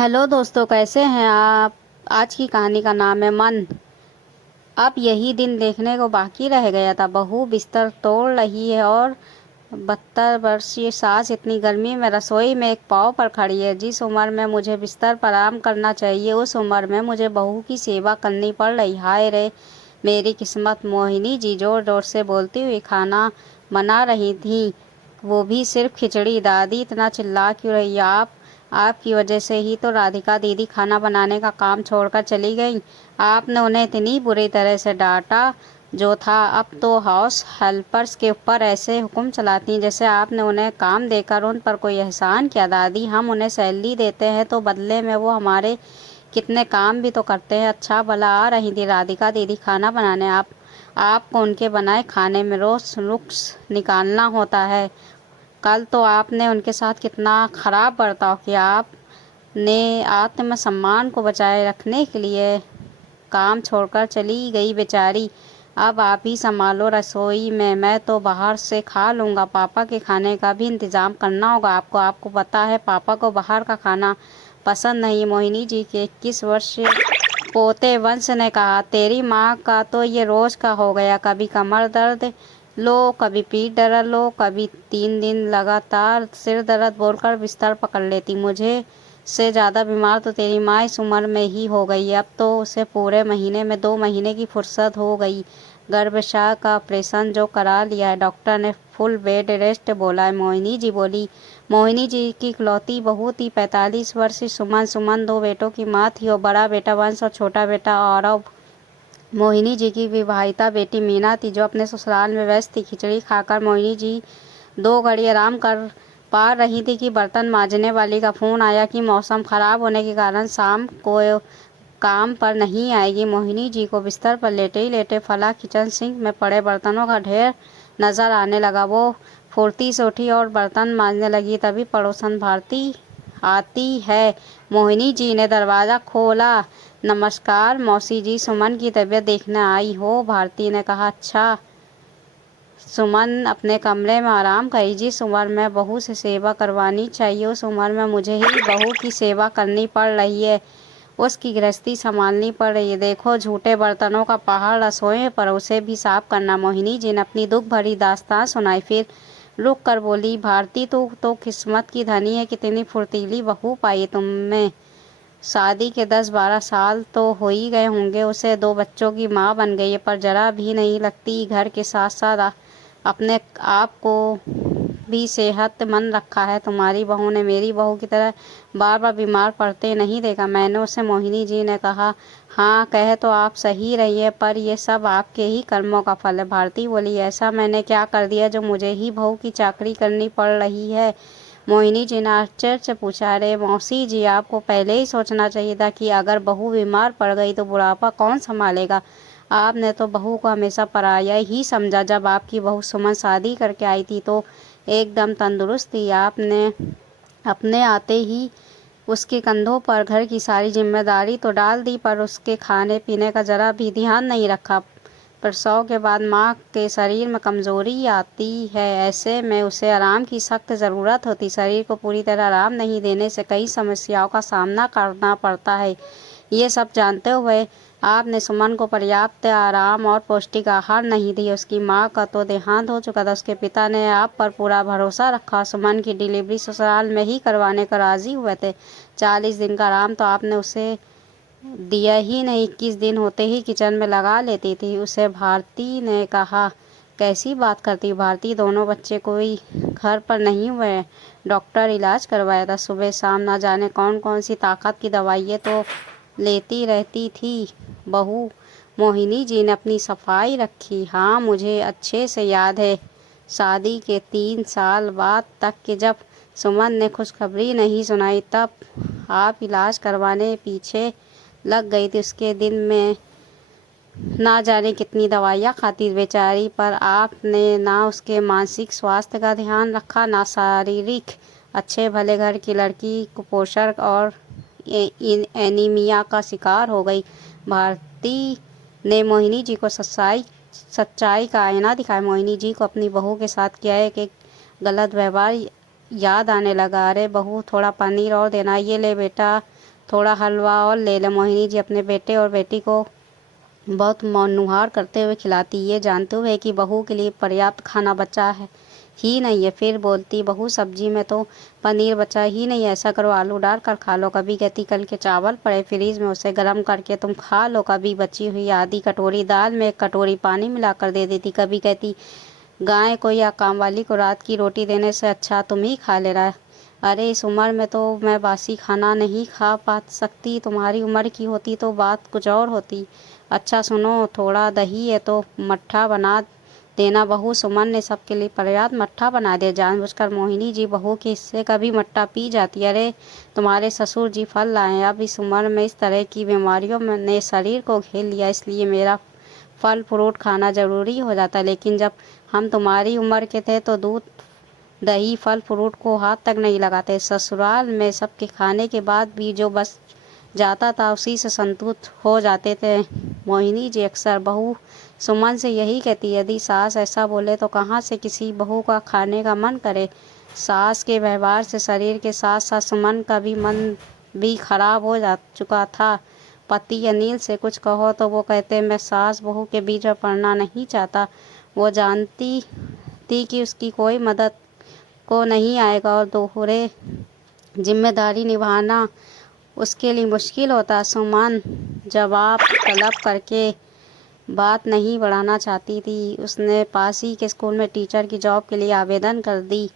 Hello दोस्तों, कैसे हैं आप। आज की कहानी का नाम है मन। अब यही दिन देखने को बाकी रह गया था। बहू बिस्तर तोड़ रही है और 72 वर्षीय सास इतनी गर्मी में रसोई में एक पाँव पर खड़ी है। जिस उम्र में मुझे बिस्तर पर आराम करना चाहिए, उस उम्र में मुझे बहू की सेवा करनी पड़ रही। हाय रे मेरी किस्मत। मोहिनी जी जोर जोर से बोलती हुई खाना बना रही थी, वो भी सिर्फ खिचड़ी। दादी इतना चिल्ला क्यों रही? आपकी वजह से ही तो राधिका दीदी खाना बनाने का काम छोड़कर चली गई। आपने उन्हें इतनी बुरी तरह से डांटा जो था। अब तो हाउस हेल्पर्स के ऊपर ऐसे हुक्म चलाती हैं जैसे आपने उन्हें काम देकर उन पर कोई एहसान किया। दादी, हम उन्हें सैलरी देते हैं तो बदले में वो हमारे कितने काम भी तो करते हैं। अच्छा भला आ रही थी राधिका दीदी खाना बनाने। आपको उनके बनाए खाने में रोज नुक्स निकालना होता है। कल तो आपने उनके साथ कितना खराब बर्ताव किया। आपने आत्मसम्मान को बचाए रखने के लिए काम छोड़कर चली गई बेचारी। अब आप ही संभालो रसोई में, मैं तो बाहर से खा लूँगा। पापा के खाने का भी इंतज़ाम करना होगा आपको। आपको पता है पापा को बाहर का खाना पसंद नहीं। मोहिनी जी के 21 वर्ष पोते वंश ने कहा, तेरी माँ का तो ये रोज़ का हो गया। कभी कमर दर्द लो, कभी पीठ दर्द लो, कभी 3 दिन लगातार सिर दर्द बोलकर बिस्तर पकड़ लेती। मुझे से ज़्यादा बीमार तो तेरी माँ इस उम्र में ही हो गई। अब तो उसे पूरे महीने में 2 महीने की फुर्सत हो गई। गर्भाशय का ऑपरेशन जो करा लिया है डॉक्टर ने, फुल बेड रेस्ट बोला है। मोहिनी जी बोली। मोहिनी जी की इकलौती बहू थी, 45 वर्षीय सुमन। सुमन 2 बेटों की माँ थी और बड़ा बेटा वंश और छोटा बेटा औरव। मोहिनी जी की विवाहिता बेटी मीना थी जो अपने ससुराल में व्यस्त थी। खिचड़ी खाकर मोहिनी जी 2 घड़ी आराम कर पा रही थी कि बर्तन मांजने वाली का फ़ोन आया कि मौसम ख़राब होने के कारण शाम को काम पर नहीं आएगी। मोहिनी जी को बिस्तर पर लेटे ही लेटे फला किचन सिंक में पड़े बर्तनों का ढेर नज़र आने लगा। वो फुर्ती से उठी और बर्तन मांजने लगी। तभी पड़ोसन भारती आती है। मोहिनी जी ने दरवाज़ा खोला। नमस्कार मौसी जी, सुमन की तबीयत देखने आई हो? भारती ने कहा। अच्छा। सुमन अपने कमरे में आराम करी। जिस उम्र में बहू से सेवा करवानी चाहिए, उस उम्र में मुझे ही बहू की सेवा करनी पड़ रही है, उसकी गृहस्थी संभालनी पड़ रही है। देखो झूठे बर्तनों का पहाड़ रसोई पर, उसे भी साफ करना। मोहिनी जी ने अपनी दुख भरी दास्तान सुनाई, फिर रुक कर बोली, भारती तो किस्मत की धनी है, कितनी फुर्तीली बहू पाई तुमने। शादी के 10-12 साल तो हो ही गए होंगे। उसे 2 बच्चों की माँ बन गई है, पर जरा भी नहीं लगती। घर के साथ साथ अपने आप को भी सेहतमंद रखा है। तुम्हारी बहू ने मेरी बहू की तरह बार बार बीमार पड़ते नहीं देखा मैंने उसे। मोहिनी जी ने कहा। हाँ, कह तो आप सही रही है, पर यह सब आपके ही कर्मों का फल है। भारती बोली। ऐसा मैंने क्या कर दिया जो मुझे ही बहू की चाकरी करनी पड़ रही है? मोहिनी जी ने आश्चर्य से पूछा। अरे मौसी जी, आपको पहले ही सोचना चाहिए था कि अगर बहू बीमार पड़ गई तो बुढ़ापा कौन संभालेगा। आपने तो बहू को हमेशा पराया ही समझा। जब आपकी बहू सुमन शादी करके आई थी तो एकदम तंदुरुस्त थी। आपने अपने आते ही उसके कंधों पर घर की सारी जिम्मेदारी तो डाल दी, पर उसके खाने पीने का जरा भी ध्यान नहीं रखा। प्रसव के बाद माँ के शरीर में कमज़ोरी आती है, ऐसे में उसे आराम की सख्त ज़रूरत होती। शरीर को पूरी तरह आराम नहीं देने से कई समस्याओं का सामना करना पड़ता है। ये सब जानते हुए आपने सुमन को पर्याप्त आराम और पौष्टिक आहार नहीं दिया। उसकी माँ का तो देहांत हो चुका था, उसके पिता ने आप पर पूरा भरोसा रखा। सुमन की डिलीवरी ससुराल में ही करवाने को राज़ी हुए थे। 40 दिन का आराम तो आपने उसे दिया ही नहीं। 21 दिन होते ही किचन में लगा लेती थी उसे। भारती ने कहा। कैसी बात करती भारती, दोनों बच्चे कोई घर पर नहीं हुए। डॉक्टर इलाज करवाया था सुबह शाम, ना जाने कौन कौन सी ताकत की दवाइयाँ तो लेती रहती थी बहू। मोहिनी जी ने अपनी सफाई रखी। हाँ, मुझे अच्छे से याद है, शादी के 3 साल बाद तक कि जब सुमन ने खुशखबरी नहीं सुनाई, तब आप इलाज करवाने पीछे लग गई थी। उसके दिन में ना जाने कितनी दवाइयाँ खाती बेचारी, पर आपने ना उसके मानसिक स्वास्थ्य का ध्यान रखा ना शारीरिक। अच्छे भले घर की लड़की कुपोषण और एनीमिया का शिकार हो गई। भारती ने मोहिनी जी को सच्चाई का आईना दिखाया। मोहिनी जी को अपनी बहू के साथ किया एक एक गलत व्यवहार याद आने लगा। अरे बहू, थोड़ा पनीर और देना। ये ले बेटा, थोड़ा हलवा और ले ले। मोहिनी जी अपने बेटे और बेटी को बहुत मौनुहार करते हुए खिलाती, ये जानते हुए कि बहू के लिए पर्याप्त खाना बचा है ही नहीं है। फिर बोलती, बहू सब्जी में तो पनीर बचा ही नहीं है, ऐसा करो आलू डाल कर खा लो। कभी कहती, कल के चावल पड़े फ्रीज में, उसे गर्म करके तुम खा लो। कभी बची हुई आधी कटोरी दाल में 1 कटोरी पानी मिलाकर दे देती। कभी कहती, गाय को या काम वाली को रात की रोटी देने से अच्छा तुम ही खा ले रहा। अरे इस उम्र में तो मैं बासी खाना नहीं खा पा सकती, तुम्हारी उम्र की होती तो बात कुछ और होती। अच्छा सुनो, थोड़ा दही है तो मट्ठा बना देना। बहू सुमन ने सबके लिए पर्याप्त मट्ठा बना दिया। जानबूझकर मोहिनी जी बहू के हिस्से का भी मट्ठा पी जाती। अरे तुम्हारे ससुर जी फल लाए हैं, अब इस उम्र में इस तरह की बीमारियों ने शरीर को घेर लिया, इसलिए मेरा फल फ्रूट खाना ज़रूरी हो जाता। लेकिन जब हम तुम्हारी उम्र के थे तो दूध दही फल फ्रूट को हाथ तक नहीं लगाते। ससुराल में सबके खाने के बाद भी जो बस जाता था उसी से संतुष्ट हो जाते थे। मोहिनी जी अक्सर बहू सुमन से यही कहती, यदि सास ऐसा बोले तो कहाँ से किसी बहू का खाने का मन करे। सास के व्यवहार से शरीर के साथ साथ सुमन का भी मन भी खराब हो जा चुका था। पति अनिल से कुछ कहो तो वो कहते, मैं सास बहू के बीच में पड़ना नहीं चाहता। वो जानती थी कि उसकी कोई मदद को नहीं आएगा और दोहरे जिम्मेदारी निभाना उसके लिए मुश्किल होता। सुमन जवाब तलब करके बात नहीं बढ़ाना चाहती थी। उसने पास ही के स्कूल में टीचर की जॉब के लिए आवेदन कर दी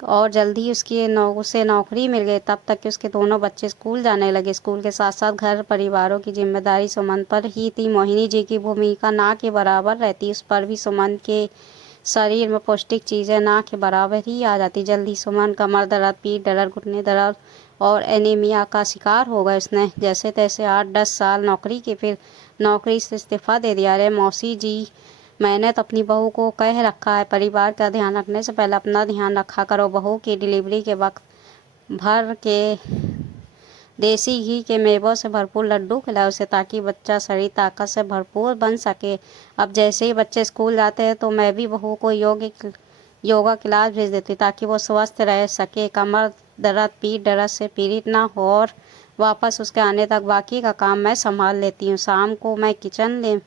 और जल्दी उसे नौकरी मिल गई। तब तक कि उसके दोनों बच्चे स्कूल जाने लगे। स्कूल के साथ साथ घर परिवारों की जिम्मेदारी सुमन पर ही थी। मोहिनी जी की भूमिका ना के बराबर रहती, उस पर भी सुमन के शरीर में पौष्टिक चीज़ें ना के बराबर ही आ जाती। जल्दी सुमन कमर दर्द, पीठ दर्द, घुटने दर्द और एनीमिया का शिकार हो गए। उसने जैसे तैसे 8-10 साल नौकरी की, फिर नौकरी से इस्तीफ़ा दे दिया। अरे मौसी जी, मैंने तो अपनी बहू को कह रखा है, परिवार का ध्यान रखने से पहले अपना ध्यान रखा करो। बहू की डिलीवरी के वक्त भर के देसी घी के मेवों से भरपूर लड्डू खिलाए उसे, ताकि बच्चा शरीर ताकत से भरपूर बन सके। अब जैसे ही बच्चे स्कूल जाते हैं तो मैं भी बहू को योगा क्लास भेज देती ताकि वो स्वस्थ रह सके, कमर दर्द पीठ दर्द से पीड़ित ना हो, और वापस उसके आने तक बाकी का काम मैं संभाल लेती हूँ। शाम को मैं किचन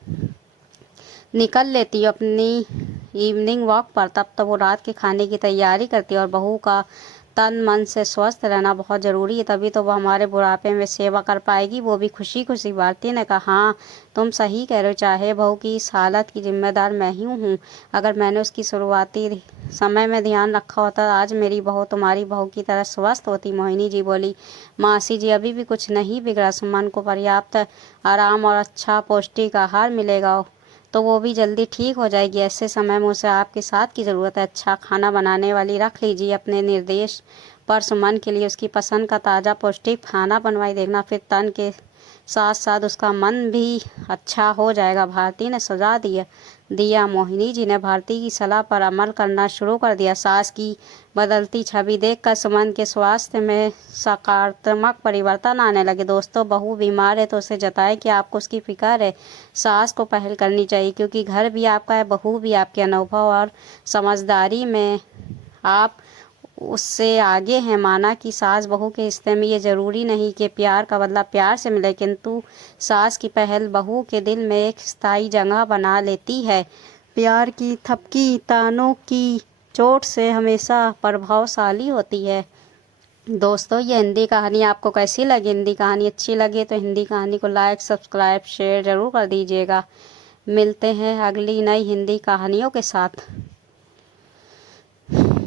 निकल लेती हूँ अपनी इवनिंग वॉक पर। तब तक वो रात के खाने की तैयारी करती है। और बहू का तन मन से स्वस्थ रहना बहुत ज़रूरी है, तभी तो वो हमारे बुढ़ापे में सेवा कर पाएगी, वो भी खुशी खुशी। भारती ने कहा, हाँ तुम सही कह रहे हो, चाहे बहू की इस हालत की जिम्मेदार मैं ही हूँ। अगर मैंने उसकी शुरुआती समय में ध्यान रखा होता आज मेरी बहू तुम्हारी बहू की तरह स्वस्थ होती। मोहिनी जी बोली, मासी जी अभी भी कुछ नहीं बिगड़ा, सुमन को पर्याप्त आराम और अच्छा पौष्टिक आहार मिलेगा तो वो भी जल्दी ठीक हो जाएगी। ऐसे समय में उसे आपके साथ की ज़रूरत है। अच्छा खाना बनाने वाली रख लीजिए। अपने निर्देश पर सुमन के लिए उसकी पसंद का ताज़ा पौष्टिक खाना बनवाई देखना, फिर तन के साथ साथ उसका मन भी अच्छा हो जाएगा। भारती ने सुझाव दिया। मोहिनी जी ने भारती की सलाह पर अमल करना शुरू कर दिया। सास की बदलती छवि देखकर सुमन के स्वास्थ्य में सकारात्मक परिवर्तन आने लगे। दोस्तों, बहू बीमार है तो उसे जताएं कि आपको उसकी फिक्र है। सास को पहल करनी चाहिए क्योंकि घर भी आपका है, बहू भी। आपके अनुभव और समझदारी में आप उससे आगे हैं। माना कि सास बहू के रिश्ते में ये ज़रूरी नहीं कि प्यार का बदला प्यार से मिले, किंतु सास की पहल बहू के दिल में एक स्थायी जगह बना लेती है। प्यार की थपकी तानों की चोट से हमेशा प्रभावशाली होती है। दोस्तों, ये हिंदी कहानी आपको कैसी लगी? हिंदी कहानी अच्छी लगी तो हिंदी कहानी को लाइक सब्सक्राइब शेयर ज़रूर कर दीजिएगा। मिलते हैं अगली नई हिंदी कहानियों के साथ।